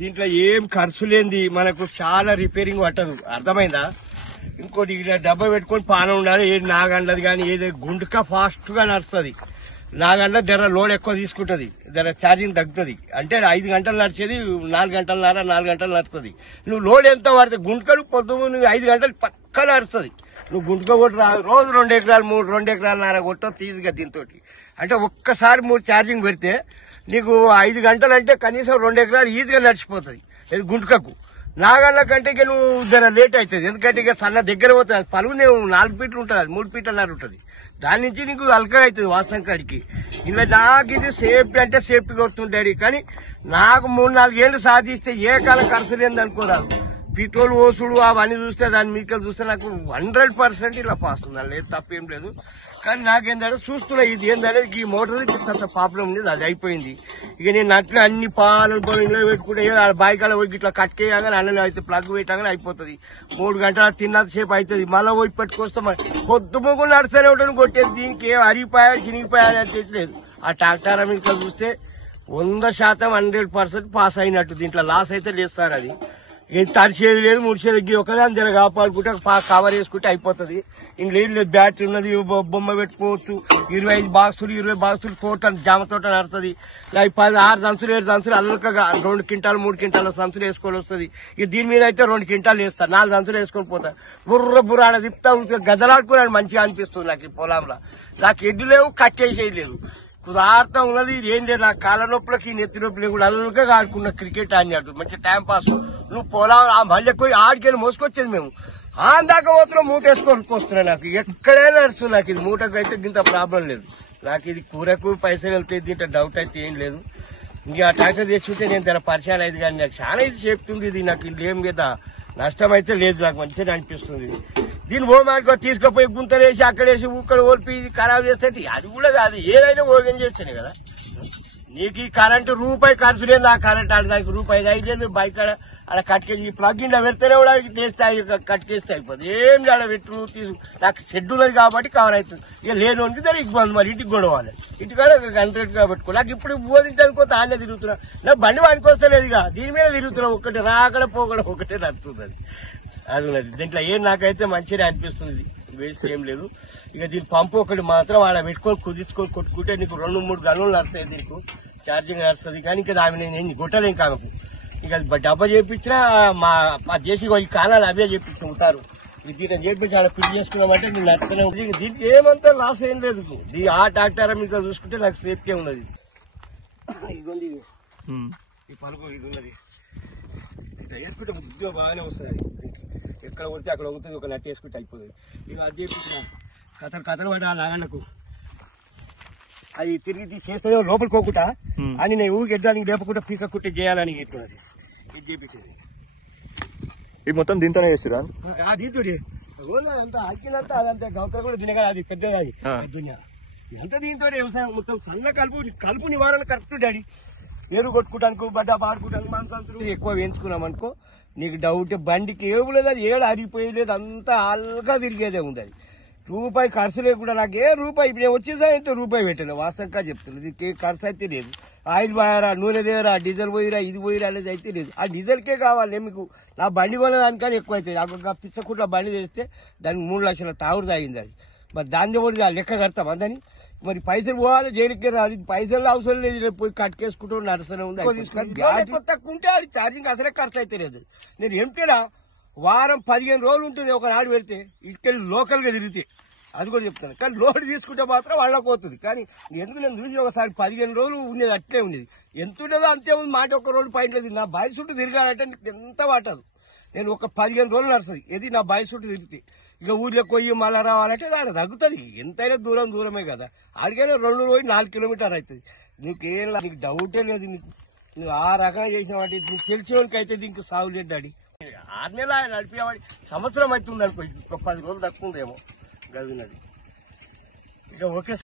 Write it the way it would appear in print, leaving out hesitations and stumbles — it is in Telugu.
దీంట్లో ఏం ఖర్చు లేనిది మనకు చాలా రిపేరింగ్ పట్టదు, అర్థమైందా? ఇంకోటి డబ్బా పెట్టుకొని పానం ఉండాలి. ఏది నాగండ్లది కానీ ఏది గుంటుక ఫాస్ట్ గా నడుస్తుంది. నాగండ్ల ధర లోడ్ ఎక్కువ తీసుకుంటది, ధర ఛార్జింగ్ తగ్గుతుంది. అంటే 5 గంటలు నడిచేది 4 గంటలు నడుస్తుంది. నువ్వు లోడ్ ఎంత పడితే గుంటుకలు పొద్దున్న 5 గంటలు పక్కా నడుస్తుంది. నువ్వు గుంటుక కొట్టి రోజు 2 ఎకరాలు 2 ఎకరాలన్నర కొట్టో తీసిగా దీంతో. అంటే ఒక్కసారి 3 ఛార్జింగ్ పెడితే నీకు 5 గంటలు అంటే కనీసం 2 ఎకరాలు ఈజీగా నడిచిపోతుంది. ఇది గుంటుకకు. నాగండ్ల కంటే ఇక నువ్వు ధర లేట్ అవుతుంది. ఎందుకంటే ఇక సన్న దగ్గర పోతుంది. పలువు 4 ఫీట్లు ఉంటుంది, 3 ఫీట్లన్నర ఉంటుంది. దాని నుంచి నీకు అల్కగా అవుతుంది వాసన కాడికి. ఇలా నాకు ఇది సేఫ్టీ అంటే సేఫ్టీ కొడుతుంటాడు. కానీ నాకు 3-4 ఏళ్ళు సాధిస్తే ఏ కాలం ఖర్చు లేని అనుకోరాదు. పెట్రోల్ ఓసుడు అవన్నీ చూస్తే దాని మీకు చూస్తే నాకు 100% ఇలా పాస్తుంది. లేదు తప్పేం లేదు. కానీ నాకేంటంటే చూస్తున్నా ఇది ఏంటంటే ఈ మోటార్ ఇంత ప్రాబ్లం ఉంది, అది అయిపోయింది. ఇక నేను అట్లా అన్ని పాలు ఇంట్లో పెట్టుకుంటే బాయికాల పోయి ఇట్లా కట్కేయగానే అన్నీ అయితే ప్లగ్ పెట్టగానే అయిపోతుంది. 3 గంటలు తిన్నంత సేపు అవుతుంది. మళ్ళీ పోయి పెట్టుకొస్తాం. పొద్దు ముగ్గులు నడుస్తూనే ఉంటుంది కొట్టేది. దీనికి ఏం అరిగిపోయాలి చినిగిపోయాలి అని తెలియలేదు. ఆ ట్రాక్టర్ ఇంకా చూస్తే 100% 100% పాస్ అయినట్టు. దీంట్లో లాస్ అయితే లేదు సార్. అది తడిచేది లేదు, ముడిచేది ఒకదాని జర కాపాడుకుంటే కవర్ వేసుకుంటే అయిపోతుంది. ఇంక లేదు బ్యాటరీ ఉన్నది, బొమ్మ పెట్టుకోవచ్చు. 25 బాక్సులు తోట జామ తోట నడుతుంది. 6 సంచులు 7 సంచులు అల్లకగా 2 క్వింటాలు 3 క్వింటాల సంచులు వేసుకొని వస్తుంది. ఇక దీని మీద అయితే 2 క్వింటాలు వేస్తారు, 4 సంచులు వేసుకొని పోతా. బుర్ర ఆడ తిప్పుతా గదలాడుకుని మంచిగా అనిపిస్తుంది నాకు. ఈ పొలంలో నాకు ఎడ్డు లేవు, కట్టేసేది లేదు, కుదార్థం ఉన్నది. ఏం లేదు, నాకు కాళ్ళ నొప్పులకి నెత్తి నొప్పులు కూడా అల్లగా ఆడుకున్న క్రికెట్ ఆడినట్టు మంచి టైం పాస్. నువ్వు పొలం మళ్ళీ పోయి ఆడికెళ్ళి మోసుకొచ్చేది మేము దాకా పోతున్నాం. మూట వేసుకొని వస్తున్నాయి. నాకు ఎక్కడైనా నడుస్తుంది. నాకు ఇది మూటకు అయితే ఇంత ప్రాబ్లం లేదు. నాకు ఇది కూరకు పైసలు వెళ్తాయి, దీంట్లో డౌట్ అయితే ఏం లేదు. ఇంకా ట్రాక్టర్ తెచ్చుకుంటే నేను తన పరిచయాలు అయితే కానీ నాకు చాలా ఇది చెప్తుంది. ఇది నాకు ఏం కదా నష్టం అయితే లేదు, నాకు మంచిగా అనిపిస్తుంది. దీన్ని హోమానికో తీసుకుపోయి గుంతలేసి అక్కడేసి ఊక్కడ ఓల్పి ఖరాబ్ చేస్తే అది కూడా కాదు. ఏదైనా ఓగం చేస్తేనే కదా. నీకు ఈ కరెంటు రూపాయి ఖర్చు లేదు. ఆ కరెంట్ ఆడదానికి రూపాయి అయిలేదు. బైక్ అక్కడ కట్కేసి ప్లగ్ ఇంట్లో పెడితేనే కూడా వేస్తే కట్కేస్తే అయిపోతుంది. ఏం ఆడ పెట్టు తీసు. నాకు షెడ్ ఉన్నది కాబట్టి కవర్ అవుతుంది. ఇక లేని వంటి దానికి ఇబ్బంది. మరి ఇంటికి గొడవాలి, ఇంటికాడ 100గా పెట్టుకో. నాకు ఇప్పుడు బోధించడానికి పోతే ఆడనే తిరుగుతున్నా. నాకు బండి వానికొస్తలేదు. ఇక దీని మీద తిరుగుతున్నా. ఒకటి రాకడ పోకడ ఒకటే నడుస్తుంది. అది ఉన్నది దీంట్లో. ఏం నాకైతే మంచిగా అనిపిస్తుంది. వేస్ట్ ఏం లేదు. ఇక దీని పంపు ఒకటి మాత్రం ఆడ పెట్టుకొని కుదించుకొని కొట్టుకుంటే నీకు 2-3 గనులు నడుస్తాయి. దీనికి ఛార్జింగ్ నడుస్తుంది. కానీ ఇంకా ఆమె నేను కొట్టలేం కామెకు. ఇక డబ్బా చేయించినా మా దేశీ ఈ కాలాలు అవే చేయించి ఉంటారు. దీంట్లో చేయించి ఆడ పిల్లి చేసుకున్నామంటే నేను నడుస్తూనే ఉంటుంది. దీనికి ఏమంతా లాస్ ఏం లేదు. ఆ ట్రాక్టర్ మీద చూసుకుంటే నాకు సేఫ్టీ ఉన్నది. ఇదిగోండి ఈ పలుకు ఇది ఉన్నది. ఇట్లా వేసుకుంటే ఉద్యోగం బాగానే వస్తుంది. ఎక్కడ కొడితే అక్కడ అవుతుంది. ఒక నట్టు వేసుకుంటే అయిపోతుంది. ఇక అది చేయించిన కథలు పడి ఆ నాగన్నకు అది తిరిగి చేస్తే లోపలికి పోకుండా అని నేను ఊరికి ఎడ్డానికి లేపకుండా పీక కుట్టి చేయాలని చెప్తున్నది. ఇది చేయించేది. ఇది మొత్తం దీంతోనే చేస్తురా? దీంతో అంతా అక్కిందంతా అదంతా గౌక కూడా దునిగా అది పెద్దది. అది దునియా ఎంత దీంతో వ్యవసాయం మొత్తం సన్న కలుపు నివారణ కరెక్ట్ డాడీ. ఎరువు కొట్టుకుంటానికి బడ్డ పాడుకుంటానికి మాంసాంతులు ఎక్కువ వేయించుకున్నాం అనుకో నీకు డౌట్. బండికి ఏమి లేదు, అది ఏడు అరిగిపోయలేదు, అంతా అల్గా తిరిగేదే ఉంది. అది రూపాయి ఖర్చు లేకుండా నాకు రూపాయి ఇప్పుడు నేను వచ్చేసా అయితే రూపాయి పెట్టాను. వాస్తవంగా చెప్తున్నాను. దీనికి ఖర్చు అయితే లేదు. ఆయిల్ పోయారా, నూనె దేరా, డీజిల్ పోయిరా, ఇది పోయిరా అనేది అయితే లేదు. ఆ డీజిల్కే కావాలి మీకు. నా బండి కొనేదానికని ఎక్కువ అవుతుంది. నాకు పిచ్చకుండా బండి తెస్తే దానికి 3 లక్షల తాగుడు తాగింది. అది మరి దాన్ని కూడా లెక్క కడతాం అందని. మరి పైసలు పోవాలి, జైలుకే రాదు. పైసలు అవసరం లేదు, పోయి కట్టుకేసుకుంటూ నడుస్తూనే ఉంది. తక్కువ ఉంటే అది ఛార్జింగ్ అసలే ఖర్చు అయితే లేదు. నేను ఎంపీనా వారం 15 రోజులు ఉంటుంది. ఒక నాడు పెడితే ఇటుకెళ్ళి లోకల్ గా తిరిగితే అది కూడా చెప్తాను. కానీ లోడ్ తీసుకుంటే మాత్రం వాళ్ళకి పోతుంది. కానీ ఎందుకు నేను చూసి ఒకసారి 15 రోజులు ఉండేది అట్లే ఉండేది. ఎంత ఉండేదో అంతే ఉంది. మాట ఒక రోడ్డు పైన నా బాయ్ చుట్టూ తిరగాలంటే ఎంత పట్టదు. నేను ఒక 15 రోజులు నడుస్తుంది. ఇది నా బాయ్ చుట్టూ తిరిగితే. ఇక ఊళ్ళో కొయ్యి మళ్ళా రావాలంటే ఆడ తగ్గుతుంది. ఎంతైనా దూరమే కదా. ఆడికైనా 2 రోజులు 4 కిలోమీటర్ అవుతుంది. నీకేం నీకు డౌటే లేదు. నువ్వు ఆ రకంగా చేసిన వాటి నీకు తెలిసేవానికి అయితే దీనికి సాగు లేదు డాడీ. 6 నెలలు నడిపేవాడి సంవత్సరం అవుతుంది అనుకో. ఇంకో 10 రోజులు తక్కువ ఉందేమో గదినది. ఇక ఓకే.